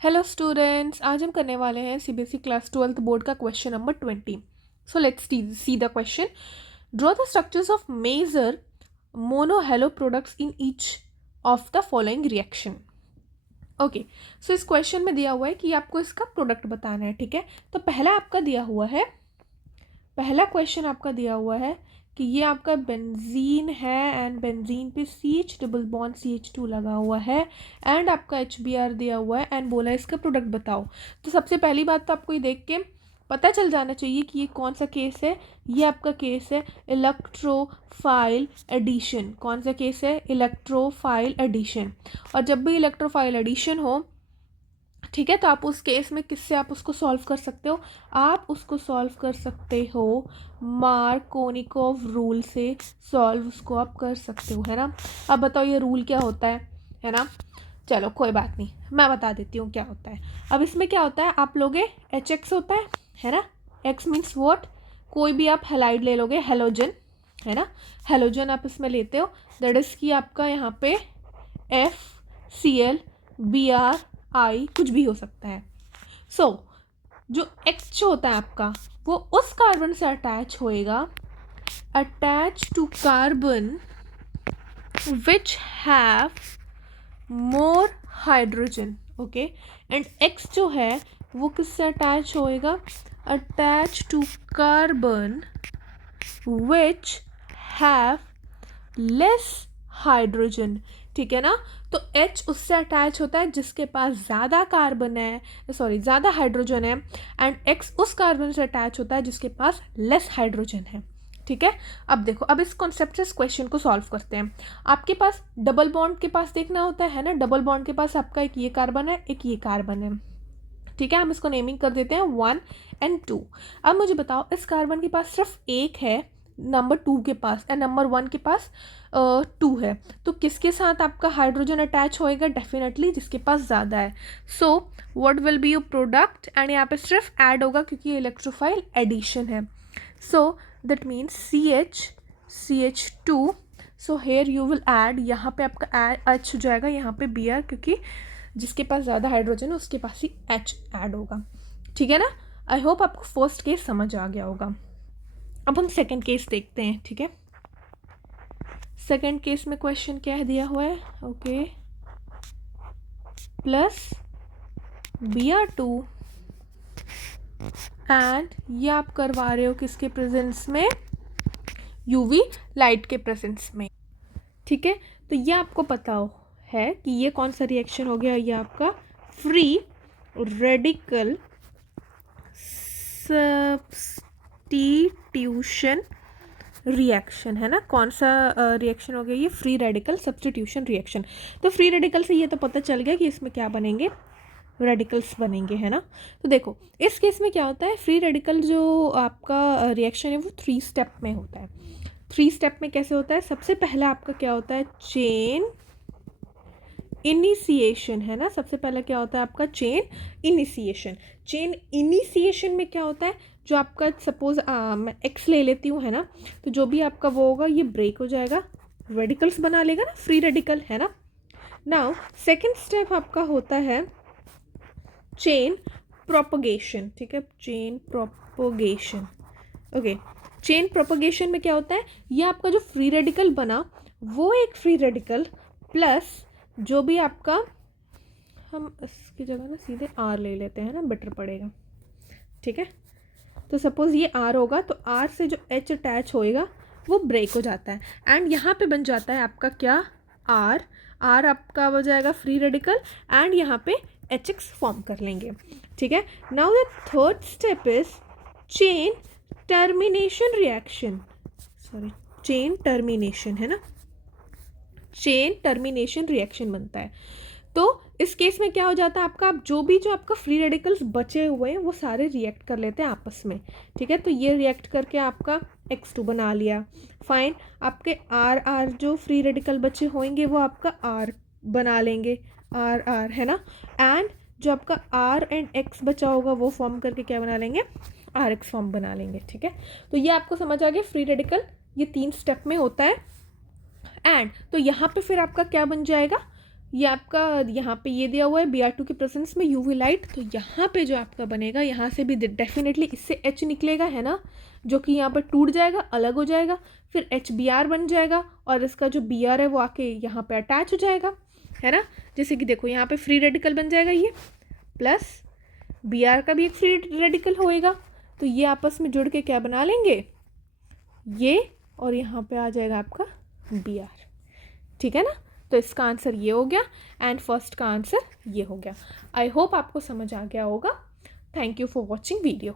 Hello students, आज हम करने वाले हैं सीबीएसई क्लास 12th बोर्ड का question number 20। So let's see the question. Draw the structures of major mono halo products in each of the following reaction. Okay, so इस question में दिया हुआ है कि आपको इसका प्रोडक्ट बताना है। ठीक है, तो पहला क्वेश्चन आपका दिया हुआ है कि ये आपका बेंजीन है एंड बेंजीन पे CH डबल बॉन्ड CH2 लगा हुआ है एंड आपका HBr दिया हुआ है एंड बोला है इसका प्रोडक्ट बताओ। तो सबसे पहली बात तो आपको ये देख के पता चल जाना चाहिए कि ये कौन सा केस है। ये आपका केस है इलेक्ट्रोफाइल एडिशन। कौन सा केस है? Electrophile addition. और जब भी इलेक्ट्रोफाइल एडिशन हो, ठीक है, तो आप उस केस में किससे आप उसको सॉल्व कर सकते हो? आप उसको सॉल्व कर सकते हो मार्कोनिकोव रूल से सॉल्व उसको आप कर सकते हो, है ना। अब बताओ ये रूल क्या होता है ना। चलो कोई बात नहीं, मैं बता देती हूँ क्या होता है। अब इसमें क्या होता है, आप लोगे HX होता है ना। X means what? कोई भी आप हेलाइड ले लोगे, हेलोजन, है ना। हेलोजन आप इसमें लेते हो, दैट इज़ कि आपका यहाँ पे FCl Br I कुछ भी हो सकता है। सो जो X होता है आपका, वो उस कार्बन से अटैच होएगा, attach to carbon which have more hydrogen. Okay, and X जो है वो किससे अटैच होएगा? Attach to carbon which have less hydrogen. ठीक है ना। तो H उससे अटैच होता है जिसके पास ज़्यादा कार्बन है, ज़्यादा हाइड्रोजन है, एंड X उस कार्बन से अटैच होता है जिसके पास लेस हाइड्रोजन है। ठीक है, अब देखो, अब इस कॉन्सेप्ट से इस क्वेश्चन को सॉल्व करते हैं। आपके पास डबल बॉन्ड के पास देखना होता है ना। डबल बॉन्ड के पास आपका एक ये कार्बन है, एक ये कार्बन है। ठीक है, हम इसको नेमिंग कर देते हैं 1 and 2। अब मुझे बताओ, इस कार्बन के पास सिर्फ एक है नंबर 2 के पास, एंड नंबर 1 के पास 2 है, तो किसके साथ आपका हाइड्रोजन अटैच होएगा? डेफिनेटली जिसके पास ज़्यादा है। So what will be your product? And यहाँ पे सिर्फ ऐड होगा क्योंकि इलेक्ट्रोफाइल एडिशन है। So that means CH2। So here you will add, यहाँ पे आपका H हो जाएगा, यहाँ पे Br, क्योंकि जिसके पास ज़्यादा हाइड्रोजन है उसके पास ही H ऐड होगा। ठीक है ना। आई होप आपको फर्स्ट केस समझ आ गया होगा। अब हम सेकंड केस देखते हैं। ठीक है, सेकंड केस में क्वेश्चन क्या है दिया हुआ है? ओके, प्लस Br2 एंड ये आप करवा रहे हो किसके प्रेजेंस में? यूवी लाइट के प्रेजेंस में। ठीक है, तो ये आपको पता है कि ये कौन सा रिएक्शन हो गया? ये आपका फ्री रेडिकल सब्स्टिट्यूशन रिएक्शन है ना। कौन सा रिएक्शन हो गया? ये फ्री रेडिकल सब्स्टिट्यूशन रिएक्शन। तो फ्री रेडिकल से ये तो पता चल गया कि इसमें क्या बनेंगे? रेडिकल्स बनेंगे, है ना। तो देखो इस केस में क्या होता है, फ्री रेडिकल जो आपका रिएक्शन है वो 3 स्टेप में होता है। 3 स्टेप में कैसे होता है? सबसे पहला आपका क्या होता है? चेन इनिशिएशन, है ना। सबसे पहला क्या होता है आपका? Chain initiation. चेन इनिशिएशन में क्या होता है? जो आपका सपोज मैं X ले लेती हूँ, है ना, तो जो भी आपका वो होगा ये ब्रेक हो जाएगा, रेडिकल्स बना लेगा ना, फ्री रेडिकल, है ना। नाउ सेकेंड स्टेप आपका होता है चेन प्रोपगेशन। ठीक है, chain propagation. Okay, chain propagation में क्या होता है? ये आपका जो फ्री रेडिकल बना वो एक फ्री रेडिकल प्लस जो भी आपका, हम इसकी जगह ना सीधे R ले लेते हैं ना, बेटर पड़ेगा। ठीक है, तो सपोज ये R होगा तो R से जो H अटैच होएगा वो ब्रेक हो जाता है एंड यहाँ पे बन जाता है आपका क्या? R आपका हो जाएगा फ्री रेडिकल एंड यहाँ पे HX फॉर्म कर लेंगे। ठीक है, now the third step is chain termination reaction. Chain termination, है ना। चेन टर्मिनेशन रिएक्शन बनता है। तो इस केस में क्या हो जाता है आपका? जो आपका फ्री रेडिकल्स बचे हुए हैं वो सारे रिएक्ट कर लेते हैं आपस में। ठीक है, तो ये रिएक्ट करके आपका X2 बना लिया। फाइन, आपके R जो फ्री रेडिकल बचे होंगे वो आपका R बना लेंगे, R, है ना। एंड जो आपका R एंड X बचा होगा वो फॉर्म करके क्या बना लेंगे? RX फॉर्म बना लेंगे। ठीक है, तो ये आपको समझ आ गया, फ्री रेडिकल ये 3 स्टेप में होता है। एंड तो यहाँ पे फिर आपका क्या बन जाएगा? ये आपका यहाँ पे ये दिया हुआ है Br2 के प्रेजेंस में यूवी लाइट, तो यहाँ पे जो आपका बनेगा यहाँ से भी डेफिनेटली इससे H निकलेगा, है ना, जो कि यहाँ पर टूट जाएगा, अलग हो जाएगा, फिर HBr बन जाएगा और इसका जो Br है वो आके यहाँ पे अटैच हो जाएगा, है ना। जैसे कि देखो यहाँ पे फ्री रेडिकल बन जाएगा ये, प्लस Br का भी एक फ्री रेडिकल होएगा, तो ये आपस में जुड़ के क्या बना लेंगे, ये, और यहाँ पे आ जाएगा आपका Br, ठीक है ना। तो इसका आंसर ये हो गया एंड फर्स्ट का आंसर ये हो गया। आई होप आपको समझ आ गया होगा। Thank you for watching video.